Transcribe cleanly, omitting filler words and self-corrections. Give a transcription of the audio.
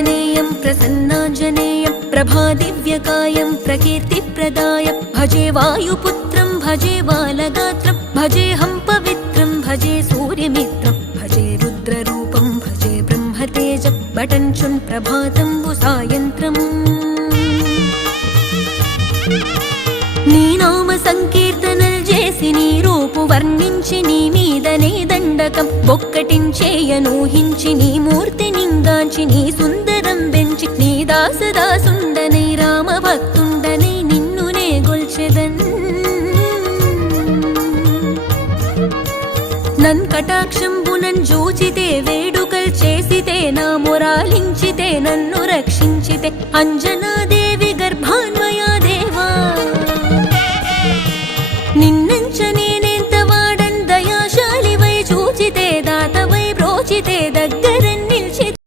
प्रसन्नाञ्जनेयं प्रसन्नाञ्जनेयं प्रभादिव्यकायं प्रकीर्तिप्रदायं भजे वायुपुत्रं भजे बालगात्रं भजेऽहं पवित्रं भजे सूर्यमित्रं भजे रुद्ररूपं भजे ब्रह्मतेजं बटञ्चुन् प्रभातं सायन्त्रम् నీ నామ సంకీర్తనలు చేసి నీ రూపు వర్ణించి నీ మీదనే దండకం ఒక్కటించేయనూహించి నీ మూర్తి నింగాంచి నీ సుందరం పెంచి నీ దాసదాసుండనై రామ భక్తుండనై నిన్నునే గొల్చెదన్ నన్ కటాక్షంబునన్ జూచితే వేడుకల్ చేసితే నా మొరాలించితే నన్ను రక్షించితే అంజనాదేవి